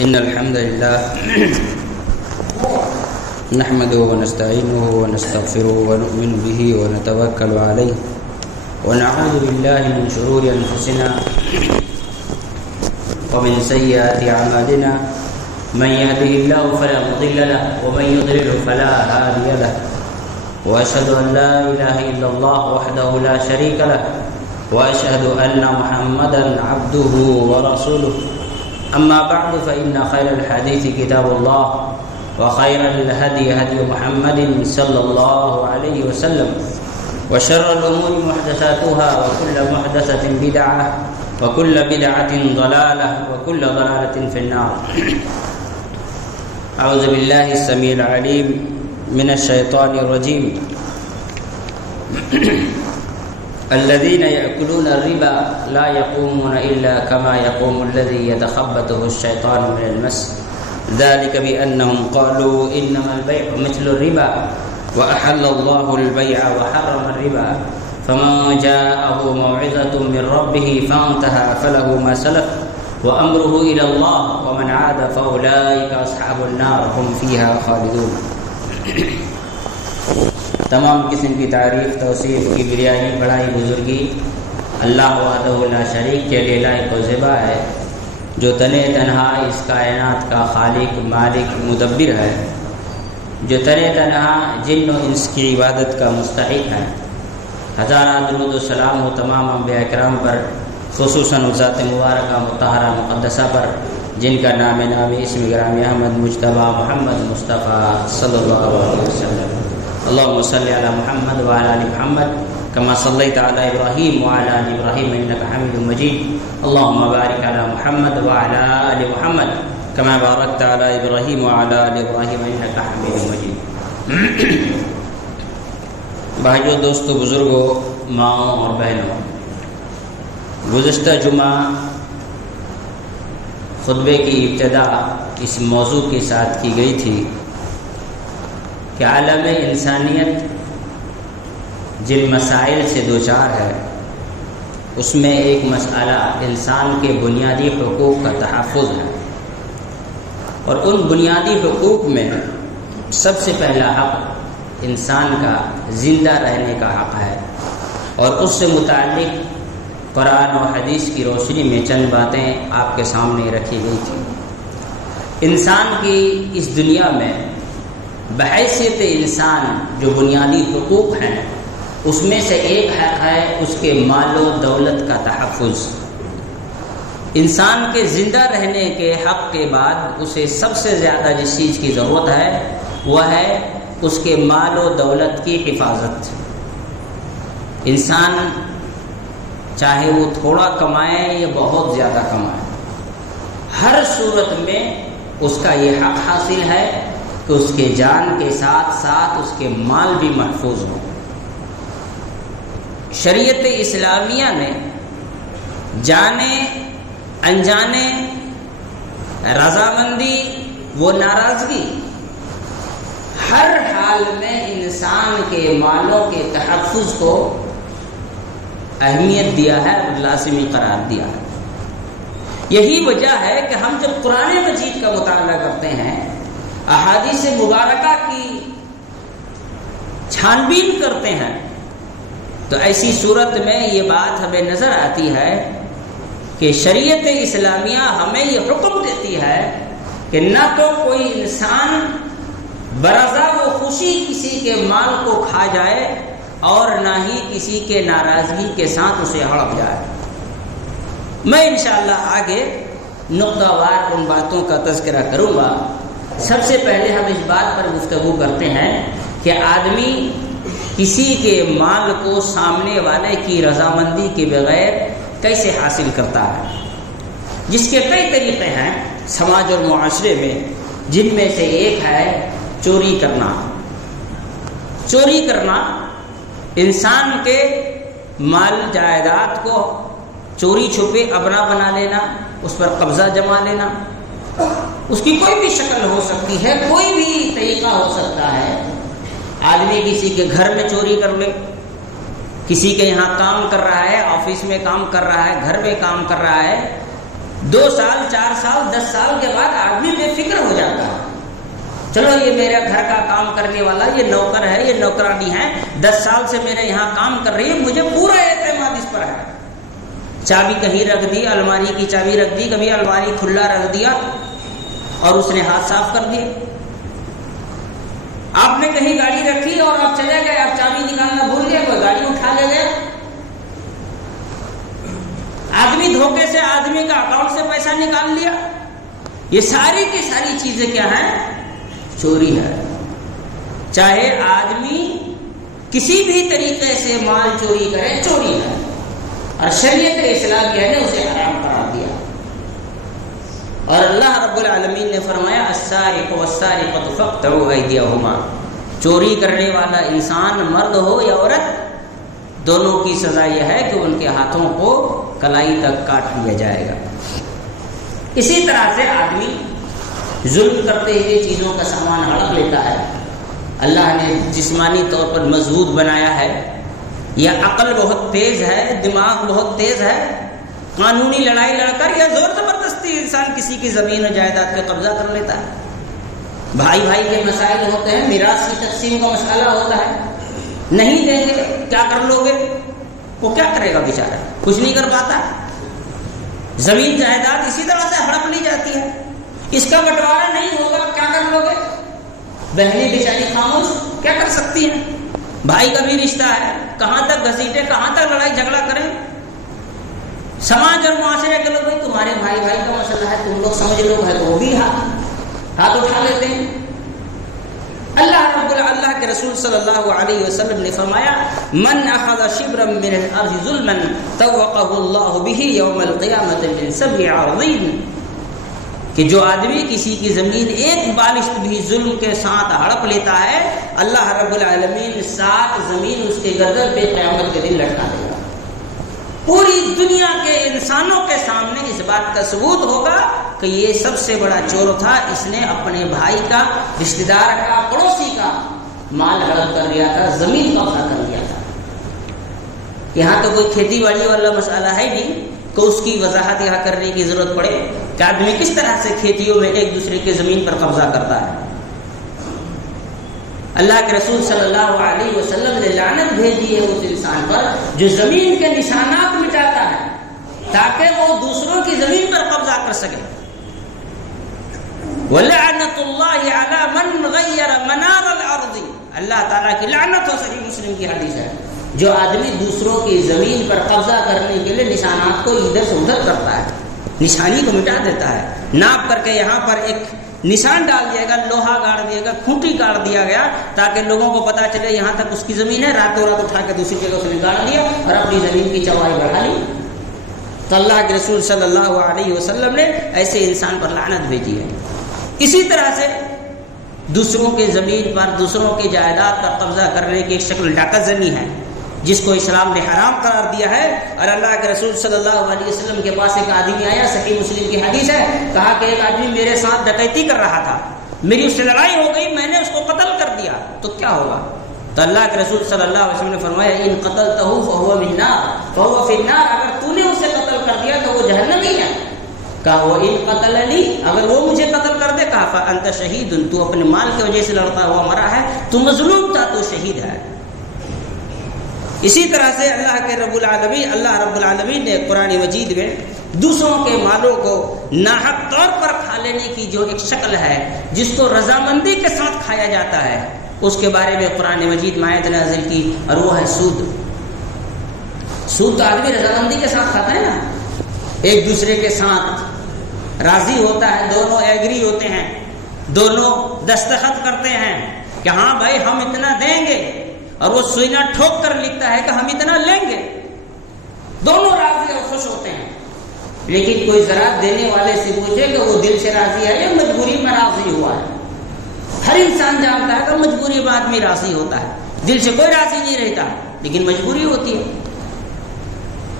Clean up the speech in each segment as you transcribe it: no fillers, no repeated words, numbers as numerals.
إن الحمد لله نحمده ونستعينه ونستغفره ونؤمن به ونتوكل عليه ونعوذ بالله من شرور أنفسنا ومن سيئات أعمالنا من يهده الله فلا مضل له ومن يضلل فلا هادي له وأشهد أن لا إله إلا الله وحده لا شريك له وأشهد أن محمدا عبده ورسوله أما بعد فإن خير الحديث كتاب الله وخير الهدي هدي محمد صلى الله عليه وسلم وشر الأمور محدثاتها وكل محدثة بدعة وكل بدعة ضلالة وكل ضلالة في النار. أعوذ بالله السميع العليم من الشيطان الرجيم. الذين يأكلون الربا لا يقومون إلا كما يقوم الذي يتخبطه الشيطان من المس ذلك بأنهم قالوا إنما البيع مثل الربا وأحل الله البيع وحرم الربا فمن جاءه موعظة من ربه فانتهى فله ما سلف وأمره إلى الله ومن عاد فأولئك أصحاب النار هم فيها خالدون. تمام قسم کی تعریف توصیف کی بریائی بڑائی بزرگی اللہ وحدہ لا شریک کے لیے لائق و زیبا ہے، جو تنے تنہا اس کائنات کا خالق مالک مدبر ہے، جو تنے تنہا جن و انس کی عبادت کا مستحق ہے. ہزارہ درود و سلام ہو تمام انبیاء کرام پر، خصوصاً ذات مبارکہ مطہرہ مقدسہ پر جن کا نام نامی اسم گرامی احمد مجتبیٰ محمد مصطفیٰ صلی اللہ علیہ وسلم. اللهم صل على محمد وعلى آل محمد كما صليت على إبراهيم وعلى آل إبراهيم إنك حميد مجيد. اللهم بارك على محمد وعلى آل محمد كما باركت على إبراهيم وعلى آل إبراهيم إنك حميد مجيد. بھائیو، دوستو، بزرگوں، ماؤں اور بہنوں، گزشتہ جمعہ خطبے کی ابتدا اس موضوع کے ساتھ کی گئی تھی کہ عالم انسانیت جن مسائل سے دوچار ہے اس میں ایک مسئلہ انسان کے بنیادی حقوق کا تحفظ ہے، اور ان بنیادی حقوق میں سب سے پہلا حق انسان کا زندہ رہنے کا حق ہے. اور اس سے متعلق قرآن و حدیث کی روشنی میں چند باتیں آپ کے سامنے رکھی گئی تھیں. انسان کی اس دنیا میں بحیثیت انسان جو بنیادی حقوق ہیں اس میں سے ایک حق ہے اس کے مال و دولت کا تحفظ. انسان کے زندہ رہنے کے حق کے بعد اسے سب سے زیادہ جس چیز کی ضرورت ہے وہ ہے اس کے مال و دولت کی حفاظت. انسان چاہے وہ تھوڑا کمائے یا بہت زیادہ کمائے، ہر صورت میں اس کا یہ حق حاصل ہے کہ اس کے جان کے ساتھ ساتھ اس کے مال بھی محفوظ ہو. شریعت اسلامیہ نے جانے انجانے، رضامندی و ناراضگی، ہر حال میں انسان کے مالوں کے تحفظ کو اہمیت دیا ہے اور لازمی قرار دیا ہے. یہی وجہ ہے کہ ہم جب قرآن مجید کا مطالعہ کرتے ہیں، احادیث مبارکہ کی چھان بین کرتے ہیں، تو ایسی صورت میں یہ بات ہمیں نظر آتی ہے کہ شریعت اسلامیہ ہمیں یہ حکم دیتی ہے کہ نہ تو کوئی انسان برضا و خوشی کسی کے مال کو کھا جائے اور نہ ہی کسی کے ناراضگی کے ساتھ اسے ہڑپ جائے. میں انشاءاللہ آگے نقطہ وار ان باتوں کا تذکرہ کروں گا سب سے پہلے ہم اس بات پر گفتگو کرتے ہیں کہ آدمی کسی کے مال کو سامنے والے کی رضامندی کے بغیر کیسے حاصل کرتا ہے، جس کے کئی طریقے ہیں سماج اور معاشرے میں، جن میں سے ایک ہے چوری کرنا۔ چوری کرنا، انسان کے مال جائیداد کو چوری چھپے اپنا بنا لینا، اس پر قبضہ جما لینا۔ اس کی کوئی بھی شکل ہو سکتی ہے، کوئی بھی طریقہ ہو سکتا ہے۔ آدمی کسی کے گھر میں چوری کر لے، کسی کے یہاں کام کر رہا ہے، آفس میں کام کر رہا ہے، گھر میں کام کر رہا ہے، 2 سال 4 سال 10 سال کے بعد آدمی بے فکر ہو جاتا ہے، چلو یہ میرے گھر کا کام کرنے والا، یہ نوکر ہے، یہ نوکرانی ہے، 10 سال سے میرے یہاں کام کر رہی ہے، مجھے پورا اعتماد اس پر ہے۔ چابی کہیں رکھ دی، الماری کی چابی رکھ دی، کبھی الماری کھلا رکھ دیا اور اس نے ہاتھ صاف کر دیے۔ آپ نے کہیں گاڑی رکھی اور آپ چلے گئے، آپ چابی نکالنا بھول گئے، کوئی گاڑی اٹھا لے گیا۔ آدمی دھوکے سے آدمی کا اکاؤنٹ سے پیسہ نکال لیا۔ یہ ساری کی ساری چیزیں کیا ہیں؟ چوری ہے۔ چاہے آدمی کسی بھی طریقے سے مال چوری کرے، چوری ہے، اور شریعت اسلامیہ نے اسے حرام قرار دیا۔ اور اللہ رب العالمین نے فرمایا السارق والسارقۃ فاقطعوا ایدیہما، چوری کرنے والا انسان مرد ہو یا عورت، دونوں کی سزا یہ ہے کہ ان کے ہاتھوں کو کلائی تک کاٹ لیا جائے گا۔ اسی طرح سے آدمی ظلم کرتے ہوئے چیزوں کا سامان ہڑپ لیتا ہے۔ اللہ نے جسمانی طور پر مضبوط بنایا ہے، یا عقل بہت تیز ہے، دماغ بہت تیز ہے، قانونی لڑائی لڑ کر یا زور زبردستی انسان کسی کی زمین و جائیداد پہ قبضہ کر لیتا ہے۔ بھائی بھائی کے مسائل ہوتے ہیں، میراث کی تقسیم کا مسئلہ ہوتا ہے، نہیں دیں گے کیا کر لو گے، وہ کیا کرے گا بیچارہ، کچھ نہیں کر پاتا۔ زمین جائیداد اسی طرح سے ہڑپ لی جاتی ہے، اس کا بٹوارا نہیں ہوگا کیا کر لو گے، بہنیں بیچاری خاموش کیا کر سکتی ہیں۔ بھائی کا بھی رشتہ ہے، کہاں تک گھسیٹے، کہاں تک لڑائی جھگڑا کریں۔ سماج اور معاشرے کے لوگ بھائی تمہارے بھائی بھائی کا مسئلہ ہے، تم لوگ سمجھ لوگ ہے تو وہ بھی ہاتھ اٹھا لیتے ہیں۔ اللہ کے رسول صلی اللہ علیہ وسلم نے فرمایا من اخذ شبرا من الارض ظلما طوقه الله به يوم القيامه من 7 عرضين، کہ جو آدمی کسی کی زمین ایک بالشت بھی ظلم کے ساتھ ہڑپ لیتا ہے، اللہ رب العالمین 7 زمین اس کے گردن پہ قیامت کے دن لٹکا دے گا۔ پوری دنیا کے انسانوں کے سامنے اس بات کا ثبوت ہوگا کہ یہ سب سے بڑا چور تھا، اس نے اپنے بھائی کا، رشتہ دار کا، پڑوسی کا مال ہڑپ کر لیا تھا، زمین قبضہ کر لیا تھا۔ یہاں تو کوئی کھیتی باڑی والا مسئلہ ہے نہیں کہ اس کی وضاحت یہاں کرنے کی ضرورت پڑے کہ آدمی کس طرح سے کھیتیوں میں ایک دوسرے کے زمین پر قبضہ کرتا ہے۔ اللہ کے رسول صلی اللہ علیہ وسلم نے لعنت بھیجی ہے اس انسان پر جو زمین کے نشانات مٹاتا ہے تاکہ وہ دوسروں کی زمین پر قبضہ کر سکے۔ وَلَعْنَةُ اللَّهِ عَلَى مَنْ غَيَّرَ مَنَارَ الْأَرْضِ، اللہ تعالیٰ کی لعنت ہو، صحیح مسلم کی حدیث ہے، جو آدمی دوسروں کی زمین پر قبضہ کرنے کے لیے نشانات کو ادھر سے ادھر کرتا ہے، نشانی کو مٹا دیتا ہے، ناپ کر کے یہاں پر ایک نشان ڈال دیا گا، لوہا گاڑ دیا گا، کھوٹی گاڑ دیا گیا تاکہ لوگوں کو پتا چلے یہاں تک اس کی زمین ہے، راتوں رات اٹھا کے دوسری جگہ اس نے گاڑ دیا اور اپنی زمین کی چوڑائی بڑھا لی۔ تو اللہ کے رسول صلی اللہ علیہ وسلم نے ایسے انسان پر لعنت بھیجی ہے۔ اسی طرح سے دوسروں کے زمین پر، دوسروں کے جائیداد پر قبضہ کرنے کی ایک شکل ڈاکہ زنی ہے جس کو اسلام نے حرام قرار دیا ہے۔ اور اللہ کے رسول صلی اللہ علیہ وسلم کے پاس ایک آدمی آیا، صحیح مسلم کی حدیث ہے، کہا کہ ایک آدمی میرے ساتھ ڈکیتی کر رہا تھا، میری اس سے لڑائی ہو گئی، میں نے اس کو قتل کر دیا، تو کیا ہوگا؟ تو اللہ کے رسول صلی اللہ علیہ وسلم نے فرمایا ان قتلتہ فہو من النار، فہو فی النار، اگر تو نے اسے قتل کر دیا تو وہ جہنمی ہے۔ کہا وہ ان قتلنی، اگر وہ مجھے قتل کر دے، کہا فانت شہید، تو اپنے مال کی وجہ سے لڑتا ہوا مرا ہے، تو مظلوم تھا، تو شہید ہے۔ اسی طرح سے اللہ رب العالمین نے قرآن مجید میں دوسروں کے مالوں کو ناحق طور پر کھا لینے کی جو ایک شکل ہے جس کو رضامندی کے ساتھ کھایا جاتا ہے، اس کے بارے میں قرآن مجید میں آیت نازل کی، اور وہ ہے سود۔ سود تو آدمی رضامندی کے ساتھ کھاتا ہے نا، ایک دوسرے کے ساتھ راضی ہوتا ہے، دونوں ایگری ہوتے ہیں، دونوں دستخط کرتے ہیں کہ ہاں بھائی ہم اتنا دیں گے، اور وہ سوئیاں ٹھوک کر لکھتا ہے کہ ہم اتنا لیں گے، دونوں راضی اور خوش ہوتے ہیں۔ لیکن کوئی زراعت دینے والے سے پوچھے کہ وہ دل سے راضی ہے یا مجبوری میں راضی ہوا ہے؟ ہر انسان جانتا ہے کہ مجبوری میں آدمی راضی ہوتا ہے، دل سے کوئی راضی نہیں رہتا، لیکن مجبوری ہوتی ہے۔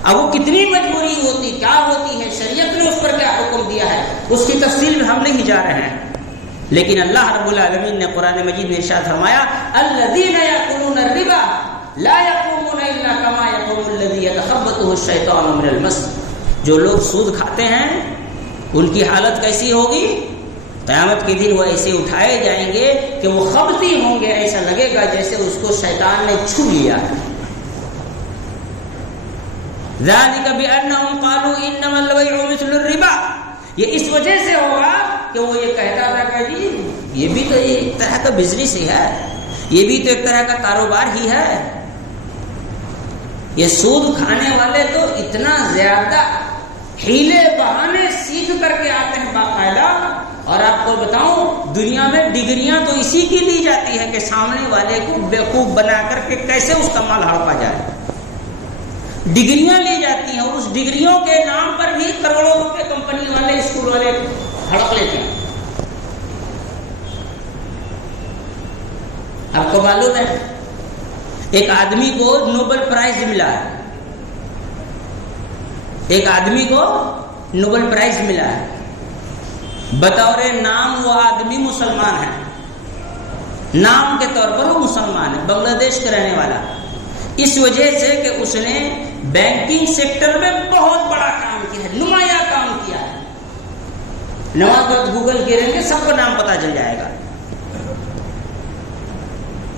اب وہ کتنی مجبوری ہوتی، کیا ہوتی ہے، شریعت نے اس پر کیا حکم دیا ہے، اس کی تفصیل میں ہم نہیں جا رہے ہیں، لیکن اللہ رب العالمین نے قرآن مجید میں ارشاد فرمایا الذین یأکلون الربا لا یقومون الا کما یقوم الذی یتخبطہ الشیطان من المس۔ جو لوگ سود کھاتے ہیں ان کی حالت کیسی ہوگی؟ قیامت کے دن وہ ایسے اٹھائے جائیں گے کہ وہ خبطی ہوں گے، ایسا لگے گا جیسے اس کو شیطان نے چھو لیا ہے۔ ذالک بانہم قالوا انما البیع مثل الربا، یہ اس وجہ سے ہوگا کہ وہ یہ کہتا تھا کہ جی یہ بھی تو ایک طرح کا بزنس ہی ہے، یہ بھی تو ایک طرح کا کاروبار ہی ہے۔ یہ سود کھانے والے تو اتنا زیادہ ہیلے بہانے سیکھ کر کے آتے ہیں باقاعدہ، اور آپ کو بتاؤں دنیا میں ڈگریاں تو اسی کی دی جاتی ہے کہ سامنے والے کو بیوقوف بنا کر کے کیسے اس کا مال ہڑپا جائے، ڈگریاں لی جاتی ہیں، اور اس ڈگریوں کے نام پر بھی کروڑوں روپے کمپنی والے اسکول والے ہڑپ لیتے ہیں۔ آپ کو معلوم ہے ایک آدمی کو نوبل پرائز ملا ہے، ایک آدمی کو نوبل پرائز ملا ہے، بطور نام وہ آدمی مسلمان ہے، نام کے طور پر وہ مسلمان ہے، بنگلہ دیش کا رہنے والا، اس وجہ سے کہ اس نے بینکنگ سیکٹر میں بہت بڑا کام کیا ہے، نمایاں کام کیا ہے۔ نواز گوگل کریں گے سب کو نام پتا چل جائے گا۔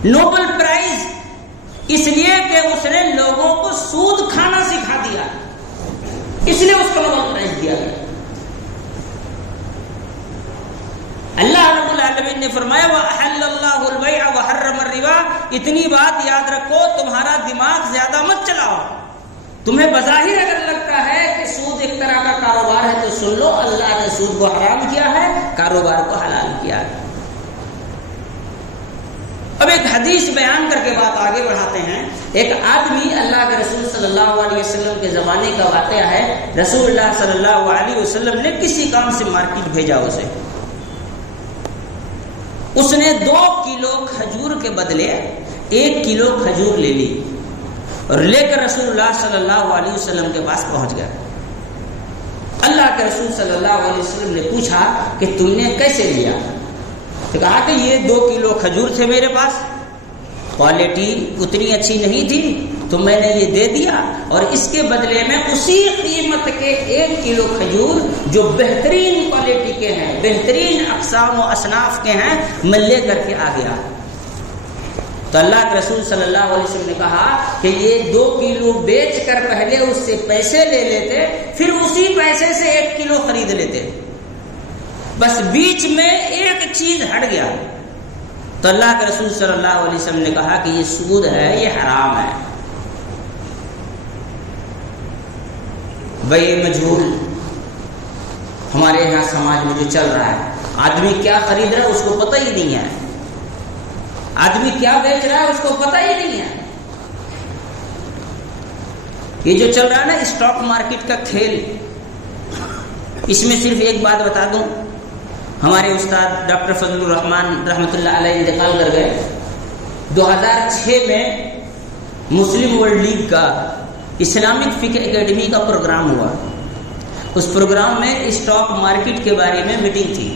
نوبل پرائز اس لیے کہ اس نے لوگوں کو سود کھانا سکھا دیا، اس لیے اس کو نوبل پرائز دیا گیا۔ اللہ رب العالمین نے فرمایا وَأَحَلَّ اللَّهُ الْبَيْعَ وَحَرَّمَ الرِّبَا۔ اتنی بات یاد رکھو، تمہارا دماغ زیادہ مت چلاؤ۔ تمہیں بظاہر اگر لگتا ہے کہ سود ایک طرح کا کاروبار ہے تو سن لو، اللہ نے سود کو حرام کیا ہے، کاروبار کو حلال کیا ہے۔ اب ایک حدیث بیان کر کے بات آگے بڑھاتے ہیں۔ ایک آدمی اللہ کے رسول صلی اللہ علیہ وسلم کے زمانے کا واقعہ ہے، رسول اللہ صلی اللہ علیہ وسلم نے کسی کام سے مارکیٹ بھیجا اسے، اس نے 2 کلو کھجور کے بدلے 1 کلو کھجور لے لی اور لے کر رسول اللہ صلی اللہ علیہ وسلم کے پاس پہنچ گیا۔ اللہ کے رسول صلی اللہ علیہ وسلم نے پوچھا کہ تم نے کیسے لیا؟ تو کہا کہ یہ 2 کلو کھجور تھے میرے پاس، کوالٹی اتنی اچھی نہیں تھی تو میں نے یہ دے دیا، اور اس کے بدلے میں اسی قیمت کے 1 کلو کھجور جو بہترین کوالٹی کے ہیں، بہترین اقسام و اصناف کے ہیں، میں لے کر کے آ گیا۔ تو اللہ کے رسول صلی اللہ علیہ وسلم نے کہا کہ یہ 2 کلو بیچ کر پہلے اس سے پیسے لے لیتے، پھر اسی پیسے سے 1 کلو خرید لیتے، بس بیچ میں ایک چیز ہٹ گیا۔ تو اللہ کے رسول صلی اللہ علیہ وسلم نے کہا کہ یہ سود ہے، یہ حرام ہے۔ بے مجہول ہمارے یہاں سماج میں جو چل رہا ہے، آدمی کیا خرید رہا ہے اس کو پتہ ہی نہیں ہے، آدمی کیا بیچ رہا ہے اس کو پتہ ہی نہیں ہے۔ یہ جو چل رہا ہے نا اسٹاک مارکیٹ کا کھیل، اس میں صرف ایک بات بتا دوں، ہمارے استاد ڈاکٹر فضل الرحمان رحمۃ اللہ علیہ انتقال کر گئے۔ 2006 میں مسلم ورلڈ لیگ کا اسلامک فقہ اکیڈمی کا پروگرام ہوا، اس پروگرام میں اسٹاک مارکیٹ کے بارے میں میٹنگ تھی،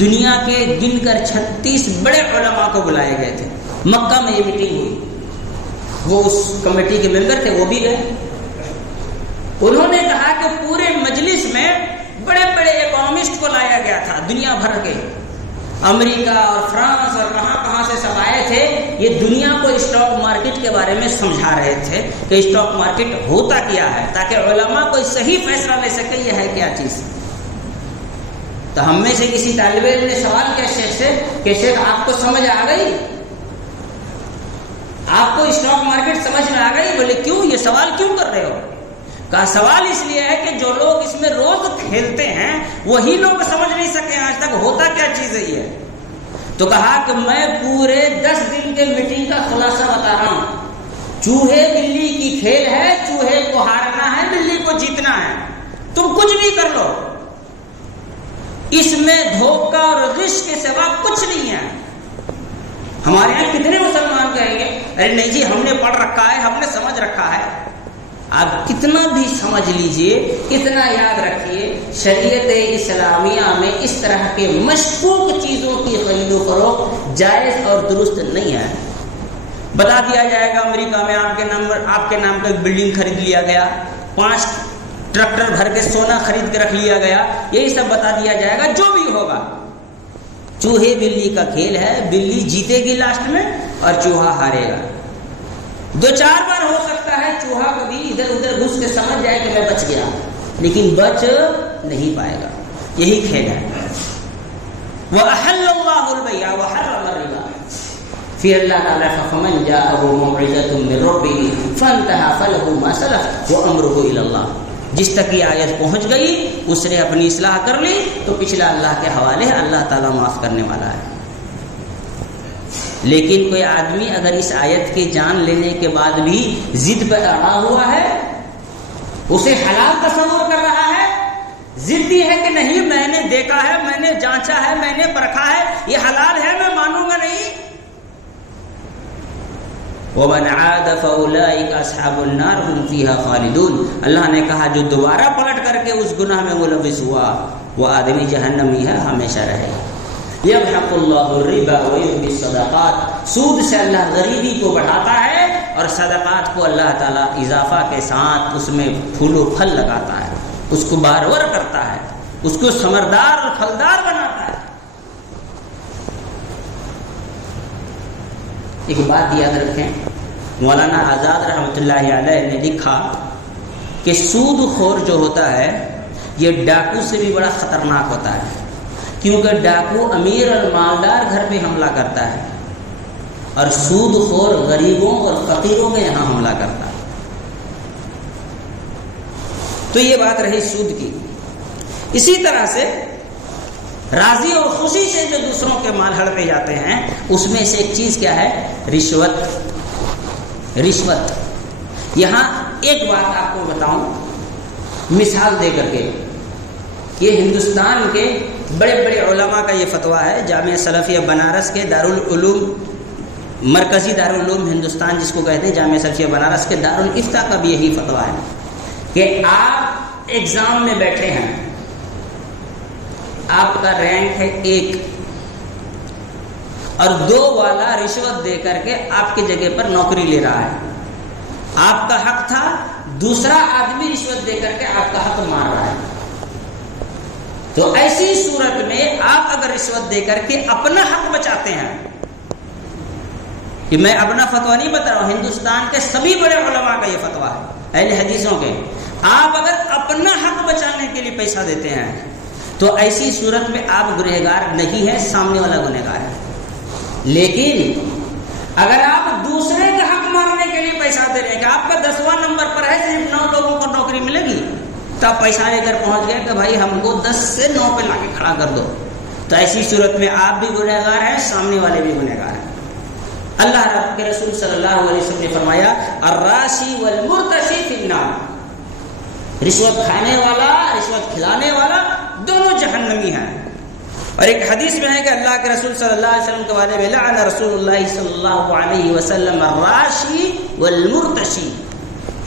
دنیا کے گن کر 36 بڑے علماء کو بلائے گئے تھے، مکہ میں یہ میٹنگ ہوئی، وہ اس کمیٹی کے ممبر تھے، وہ بھی گئے۔ انہوں نے کہا کہ پورے مجلس میں بڑے بڑے اکانومسٹ کو لایا گیا تھا، دنیا بھر کے، امریکہ اور فرانس اور کہاں کہاں سے سب آئے تھے، یہ دنیا کو اسٹاک مارکیٹ کے بارے میں سمجھا رہے تھے کہ اسٹاک مارکیٹ ہوتا کیا ہے، تاکہ علماء کوئی صحیح فیصلہ لے سکے یہ ہے کیا چیز۔ تو ہم میں سے کسی طالب علم نے سوال کیا شیخ سے کہ شیخ آپ کو سمجھ آ گئی، آپ کو اسٹاک مارکیٹ سمجھ میں آ گئی؟ بولے کیوں، یہ سوال کیوں کر رہے ہو؟ کا سوال اس لیے ہے کہ جو لوگ اس میں روز کھیلتے ہیں وہی لوگ سمجھ نہیں سکے آج تک ہوتا کیا چیز ہے یہ. تو کہا کہ میں پورے 10 دن کے میٹنگ کا خلاصہ بتا رہا ہوں. چوہے بلی کی کھیل ہے, چوہے کو ہارنا ہے, بلی کو جیتنا ہے. تم کچھ بھی کر لو, اس میں دھوکہ اور غش کے سوا کچھ نہیں ہے. ہمارے یہاں کتنے مسلمان کہیں گے ارے نہیں جی ہم نے پڑھ رکھا ہے, ہم نے سمجھ رکھا ہے. آپ کتنا بھی سمجھ لیجئے, کتنا یاد رکھیے, شریعت اسلامیہ میں اس طرح کے مشکوک چیزوں کی خرید و فروخت جائز اور درست نہیں ہے. بتا دیا جائے گا امریکہ میں آپ کے نام کا ایک بلڈنگ خرید لیا گیا, 5 ٹریکٹر بھر کے سونا خرید کے رکھ لیا گیا, یہی سب بتا دیا جائے گا. جو بھی ہوگا چوہے بلی کا کھیل ہے, بلی جیتے گی لاسٹ میں اور چوہا ہارے گا. 2-4 بار ہو سکتا ہے چوہا کبھی ادھر ادھر گھس کے سمجھ جائے کہ میں بچ گیا, لیکن بچ نہیں پائے گا. یہی کھیل ہے. وَأَحَلَّ اللَّهُ الْبَيْعَ وَحَرَّمَ الرِّبَا. پھر اللہ تعالیٰ کا فمن جاءه موعظة من ربه فانتهى فله ما سلف وامره الى الله. جس تک یہ آیت پہنچ گئی اس نے اپنی اصلاح کر لی تو پچھلا اللہ کے حوالے ہے, اللہ تعالیٰ معاف کرنے والا ہے. لیکن کوئی آدمی اگر اس آیت کی جان لینے کے بعد بھی ضد پر اڑا ہوا ہے, اسے حلال تصور کر رہا ہے, ضدی ہے کہ نہیں میں نے دیکھا ہے, میں نے جانچا ہے, میں نے پرکھا ہے, یہ حلال ہے, میں مانوں گا نہیں. وَمَنْ عَادَ فَأُولَٰئِكَ أَصْحَابُ النَّارِ هُمْ فِيهَا خَالِدُونَ. اللہ نے کہا جو دوبارہ پلٹ کر کے اس گناہ میں ملوث ہوا وہ آدمی جہنمی ہے, ہمیشہ رہے گا. يَمْحَقُ اللَّهُ الرِّبَا وَيُرْبِي الصَّدَقَاتِ. سود سے اللہ غریبی کو بڑھاتا ہے اور صدقات کو اللہ تعالیٰ اضافہ کے ساتھ اس میں پھول و پھل لگاتا ہے, اس کو بارور کرتا ہے, اس کو ثمردار اور پھلدار بناتا ہے. ایک بات یاد رکھیں, مولانا آزاد رحمۃ اللہ علیہ نے لکھا کہ سود خور جو ہوتا ہے یہ ڈاکو سے بھی بڑا خطرناک ہوتا ہے, کیونکہ ڈاکو امیر اور مالدار گھر پہ حملہ کرتا ہے اور سود خور غریبوں اور فقیروں کے یہاں حملہ کرتا ہے. تو یہ بات رہی سود کی. اسی طرح سے راضی اور خوشی سے جو دوسروں کے مال ہڑپے جاتے ہیں اس میں سے ایک چیز کیا ہے, رشوت. یہاں ایک بات آپ کو بتاؤں مثال دے کر کے, یہ ہندوستان کے بڑے بڑے علماء کا یہ فتویٰ ہے. جامعہ سلفیہ بنارس کے دارالعلوم, مرکزی دارالعلوم ہندوستان جس کو کہتے ہیں, جامعہ سلفیہ بنارس کے دارالفتہ کا بھی یہی فتویٰ ہے کہ آپ ایگزام میں بیٹھے ہیں, آپ کا رینک ہے 1 اور 2 والا رشوت دے کر کے آپ کی جگہ پر نوکری لے رہا ہے. آپ کا حق تھا, دوسرا آدمی رشوت دے کر کے آپ کا حق مار رہا ہے. تو ایسی صورت میں آپ اگر رشوت دے کر کے اپنا حق بچاتے ہیں, کہ میں اپنا فتویٰ نہیں بتا رہا ہوں, ہندوستان کے سبھی بڑے علماء کا یہ فتویٰ ہے اہل حدیثوں کے, آپ اگر اپنا حق بچانے کے لیے پیسہ دیتے ہیں تو ایسی صورت میں آپ گنہگار نہیں ہیں, سامنے والا گنہگار ہے. لیکن اگر آپ دوسرے کا حق مارنے کے لیے پیسہ دے رہے ہیں کہ آپ کا 10واں نمبر پر ہے, صرف 9 لوگوں کو نوکری ملے گی, تو آپ پیسہ لے کر پہنچ گئے کہ بھائی ہم کو 10 سے 9 پہ لا کے کھڑا کر دو, تو ایسی صورت میں آپ بھی گنہگار ہیں, سامنے والے بھی گنہگار ہیں. اللہ رب کے رسول صلی اللہ علیہ وسلم نے فرمایا الراشی والمرتشی فی النار. رشوت کھانے والا, رشوت کھلانے والا دونوں جہنمی ہیں. اور ایک حدیث میں ہے کہ اللہ کے رسول صلی اللہ علیہ وسلم کے بارے میں لعن رسول اللہ صلی اللہ علیہ وسلم الراشی والمرتشی.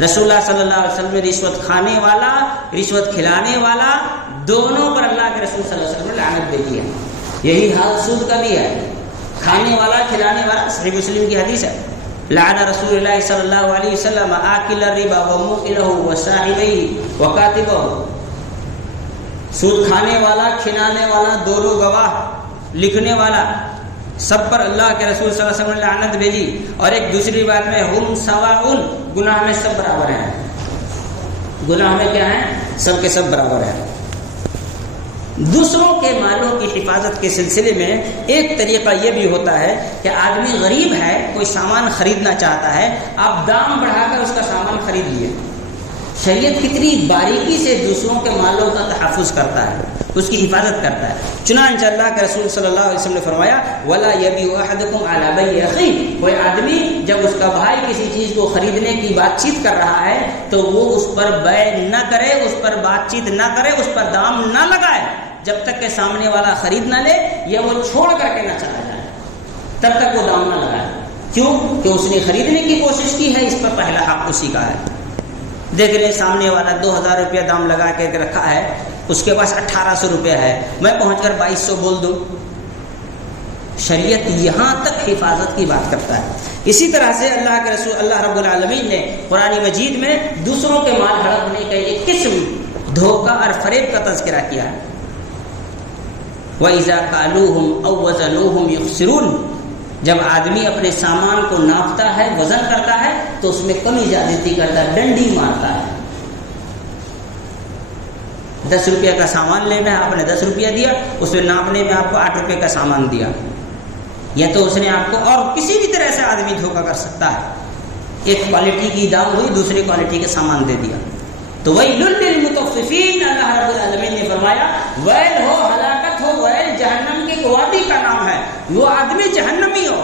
رسول اللہ صلی اللہ علیہ وسلم نے رشوت کھانے والا, رشوت کھلانے والا دونوں پر اللہ کے رسول صلی اللہ علیہ وسلم نے لعنت بھیجی ہے. یہی حال سود کا بھی ہے, کھانے والا کھلانے والا. صحیح مسلم کی حدیث ہے, لعن رسول اللہ صلی اللہ علیہ وسلم آکل الربا وموکلہ وصاحبہ وکاتبہ. سود کھانے والا, کھلانے والا, دونوں گواہ, لکھنے والا, سب پر اللہ کے رسول صلی اللہ علیہ وسلم نے لعنت بھیجی. اور ایک دوسری بات میں ہم سواء, گناہ میں سب برابر ہیں. گناہ میں کیا ہے, سب کے سب برابر ہیں. دوسروں کے مالوں کی حفاظت کے سلسلے میں ایک طریقہ یہ بھی ہوتا ہے کہ آدمی غریب ہے, کوئی سامان خریدنا چاہتا ہے, آپ دام بڑھا کر اس کا سامان خرید لیے. شریعت کتنی باریکی سے دوسروں کے مالوں کا تحفظ کرتا ہے، اس کی حفاظت کرتا ہے۔ چنانچہ اللہ کے رسول صلی اللہ علیہ وسلم نے فرمایا وَلَا يَبِيعُ أَحَدُكُمْ عَلَى بَيْعِ أَخِيهِ، کوئی آدمی جب اس کا بھائی کسی چیز کو خریدنے کی بات چیت کر رہا ہے تو وہ اس پر بیع نہ کرے، اس پر بات چیت نہ کرے، اس پر دام نہ لگائے جب تک کہ سامنے والا خرید نہ لے یا وہ چھوڑ کر کے نہ چلا جائے، تب تک وہ دام نہ لگائے۔ کیوں کہ اس نے خریدنے کی کوشش کی ہے، اس پر پہلا حق اسی کا ہے۔ دیکھ لیں سامنے والا 2000 روپیہ دام لگا کے رکھا ہے، اس کے پاس 1800 روپیہ ہے، میں پہنچ کر 2200 بول دوں، شریعت یہاں تک حفاظت کی بات کرتا ہے۔ اسی طرح سے اللہ کے رسول اللہ رب العالمین نے قرآن مجید میں دوسروں کے مال ہڑپنے کا ایک قسم دھوکہ اور فریب کا تذکرہ کیا ہے۔ وَإِذَا كَالُوهُمْ أَوْ وَزَنُوهُمْ يُخْسِرُونَ، جب آدمی اپنے سامان کو ناپتا ہے، وزن کرتا ہے تو اس میں کمی زیادتی کرتا ہے، ڈنڈی مارتا ہے۔ 10 روپیہ کا سامان لینا ہے، آپ نے 10 روپیہ دیا، اس میں ناپنے میں آپ کو 8 روپے کا سامان دیا، یا تو اس نے آپ کو، اور کسی بھی طرح سے آدمی دھوکہ کر سکتا ہے، ایک کوالٹی کی دام ہوئی دوسری کوالٹی کے سامان دے دیا۔ تو ویل للمطففین، اللہ رب العالمین نے فرمایا ویل ہو، ہلاکت ہو، ویل جہنم کی وادی کا نام ہے، وہ آدمی جہنمی ہو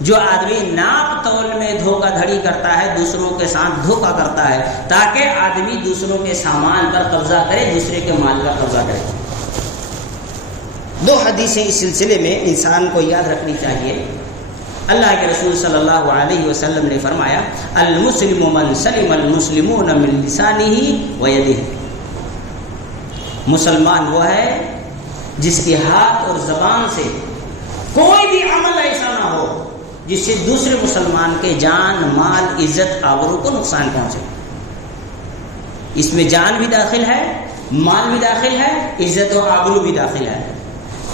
جو آدمی ناپ تول میں دھوکہ دھڑی کرتا ہے، دوسروں کے ساتھ دھوکہ کرتا ہے تاکہ آدمی دوسروں کے سامان پر قبضہ کرے، دوسرے کے مال پر قبضہ کرے۔ 2 حدیثیں اس سلسلے میں انسان کو یاد رکھنی چاہیے۔ اللہ کے رسول صلی اللہ علیہ وسلم نے فرمایا المسلم من سلم المسلمون من لسانه ويده، مسلمان وہ ہے جس کے ہاتھ اور زبان سے کوئی بھی عمل ایسا نہ ہو جس سے دوسرے مسلمان کے جان، مال، عزت، آبرو کو نقصان پہنچے۔ اس میں جان بھی داخل ہے، مال بھی داخل ہے، عزت و آبرو بھی داخل ہے۔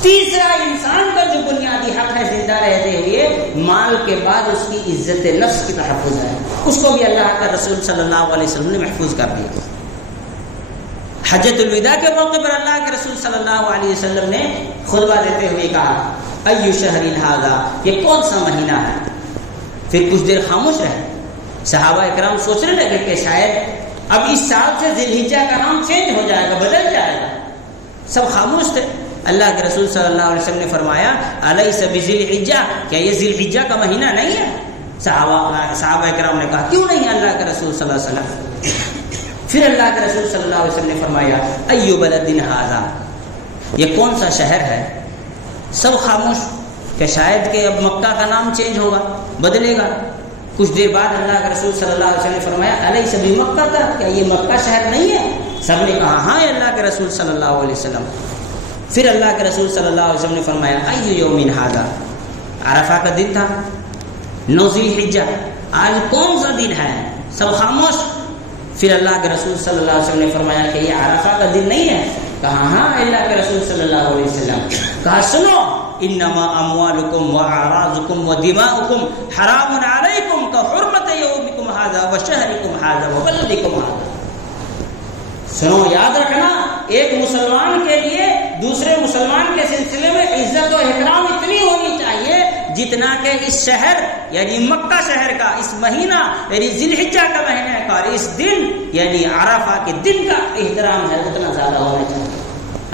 تیسرا، انسان کا جو بنیادی حق ہے زندہ رہتے ہوئے، مال کے بعد اس کی عزت نفس کی تحفظ ہے، اس کو بھی اللہ کا رسول صلی اللہ علیہ وسلم نے محفوظ کر دیا۔ حجۃ الوداع کے موقع پر اللہ کے رسول صلی اللہ علیہ وسلم نے خطبہ دیتے ہوئے کہا ایو شہر ھذا، یہ کون سا مہینہ ہے؟ پھر کچھ دیر خاموش رہے، صحابہ اکرام سوچنے لگے کہ شاید اب اس سال سے ذی الحجہ کا نام چینج ہو جائے گا، بدل جائے گا، سب خاموش تھے۔ اللہ کے رسول صلی اللہ علیہ وسلم نے فرمایا الیس بذی الحجہ، کیا یہ ذی الحجہ کا مہینہ نہیں ہے؟ صحابہ اکرام نے کہا کیوں نہیں اللہ کے رسول صلی اللہ علیہ وسلم؟ پھر اللہ کے رسول صلی اللہ علیہ وسلم نے فرمایا ایو بلد ھذا، یہ کون سا شہر ہے؟ سب خاموش کہ شاید کہ اب مکہ کا نام چینج ہوگا، بدلے گا۔ کچھ دیر بعد اللہ کے رسول صلی اللہ علیہ وسلم نے فرمایا الیس بمکہ تھا، کیا یہ مکہ شہر نہیں ہے؟ سب نے کہا ہاں اللہ کے رسول صلی اللہ علیہ وسلم۔ پھر اللہ کے رسول صلی اللہ علیہ وسلم نے فرمایا ایو یوم ھذا، عرفہ کا دن تھا، 9 ذی الحجہ، آج کون سا دن ہے؟ سب خاموش۔ پھر اللہ کے رسول صلی اللہ علیہ وسلم نے فرمایا کہ یہ عرفہ کا دن نہیں ہے؟ کہا ہاں اللہ کے رسول صلی اللہ علیہ وسلم۔ کہا سنو انما اموالکم واعراضکم ودماؤکم حرام علیکم کحرمت یومکم ھذا وشہرکم ھذا وبلدکم ھذا۔ سنو، یاد رکھنا، ایک مسلمان کے لیے دوسرے مسلمان کے سلسلے میں عزت و احترام اتنی ہونی چاہیے جتنا کہ اس شہر یعنی مکہ شہر کا اس مہینہ یعنی ذی الحجہ کا مہینہ کا اور اس دن یعنی عرفہ کے دن کا احترام ہے اتنا زیادہ ہونا چاہیے۔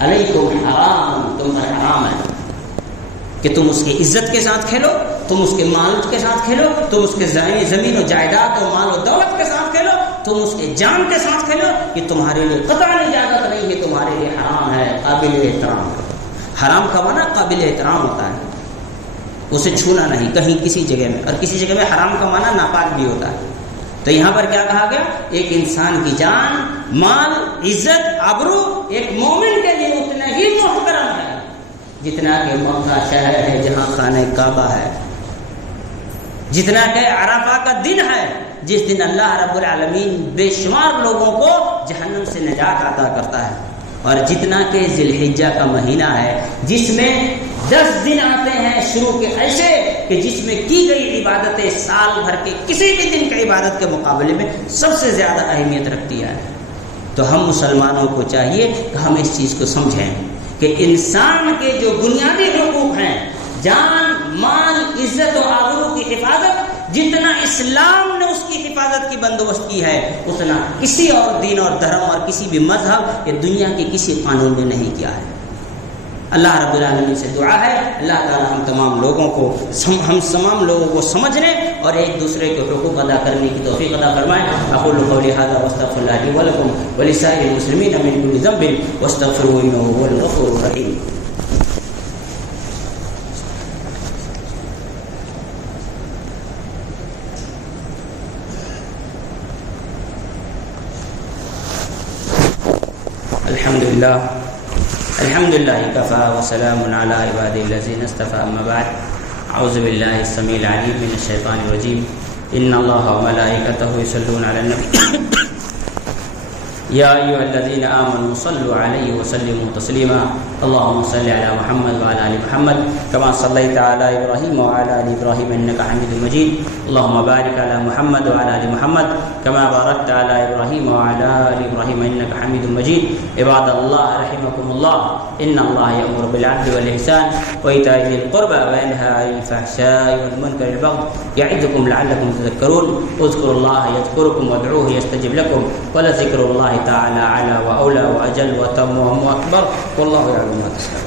علیکم حرام، تم پر حرام ہے کہ تم اس کی عزت کے ساتھ کھیلو، تم اس کے مال کے ساتھ کھیلو، تم اس کے زمین و جائیداد و مال و دولت کے ساتھ کھیلو، تم اس کے جان کے ساتھ کھیلو، یہ تمہارے لیے قطعاً اجازت نہیں ہے، تمہارے لیے حرام ہے، قابل احترام۔ حرام کا معنی قابل احترام ہوتا ہے، اسے چھونا نہیں کہیں کسی جگہ میں، اور کسی جگہ میں حرام کا معنی ناپاک بھی ہوتا ہے۔ تو یہاں پر کیا کہا گیا؟ ایک انسان کی جان، مال، عزت، آبرو ایک مومن کے لیے اتنا ہی محترم ہے جتنا کہ مکہ شہر ہے جہاں خانہ کعبہ ہے، جتنا کہ عرفہ کا دن ہے جس دن اللہ رب العالمین بے شمار لوگوں کو جہنم سے نجات عطا کرتا ہے، اور جتنا کہ ذی الحجہ کا مہینہ ہے جس میں 10 دن آتے ہیں شروع کے ایسے کہ جس میں کی گئی عبادتیں سال بھر کے کسی بھی دن کی عبادت کے مقابلے میں سب سے زیادہ اہمیت رکھتی ہے۔ تو ہم مسلمانوں کو چاہیے کہ ہم اس چیز کو سمجھیں کہ انسان کے جو بنیادی حقوق ہیں، جان، مال، عزت و آبرو کی حفاظت، جتنا اسلام نے اس کی حفاظت کی بندوبست کی ہے اتنا کسی اور دین اور دھرم اور کسی بھی مذہب یا دنیا کے کسی قانون نے نہیں کیا ہے۔ اللہ رب العالمین سے دعا ہے اللہ تعالی ہم تمام لوگوں کو سمجھنے اور ایک دوسرے کے حقوق ادا کرنے کی توفیق عطا فرمائے۔ اقول قولی ھذا واستغفر اللہ لي ولکم ولسائر المسلمین من كل ذنب واستغفروه انه هو الغفور الرحیم۔ الحمد لله كفى وسلام على عباده الذين اصطفى أما بعد أعوذ بالله السميع العليم من الشيطان الرجيم إن الله وملائكته يصلون على النبي يا أيها الذين آمنوا صلوا عليه وسلموا تسليما اللهم صل على محمد وعلى آل محمد كما صليت على إبراهيم وعلى آل إبراهيم إنك حميد مجيد اللهم بارك على محمد وعلى آل محمد كما باركت على إبراهيم وعلى آل إبراهيم إنك حميد مجيد عباد الله رحمكم الله إن الله يأمر بالعدل والإحسان وإيتاء ذي القربى وينهى عن الفحشاء والمنكر والبغي يعظكم لعلكم تذكرون اذكروا الله يذكركم وادعوه يستجب لكم ولذكر الله تعالى أعلى وأولى وأجل وأتم وأكبر والله يعلم ما تصنعون۔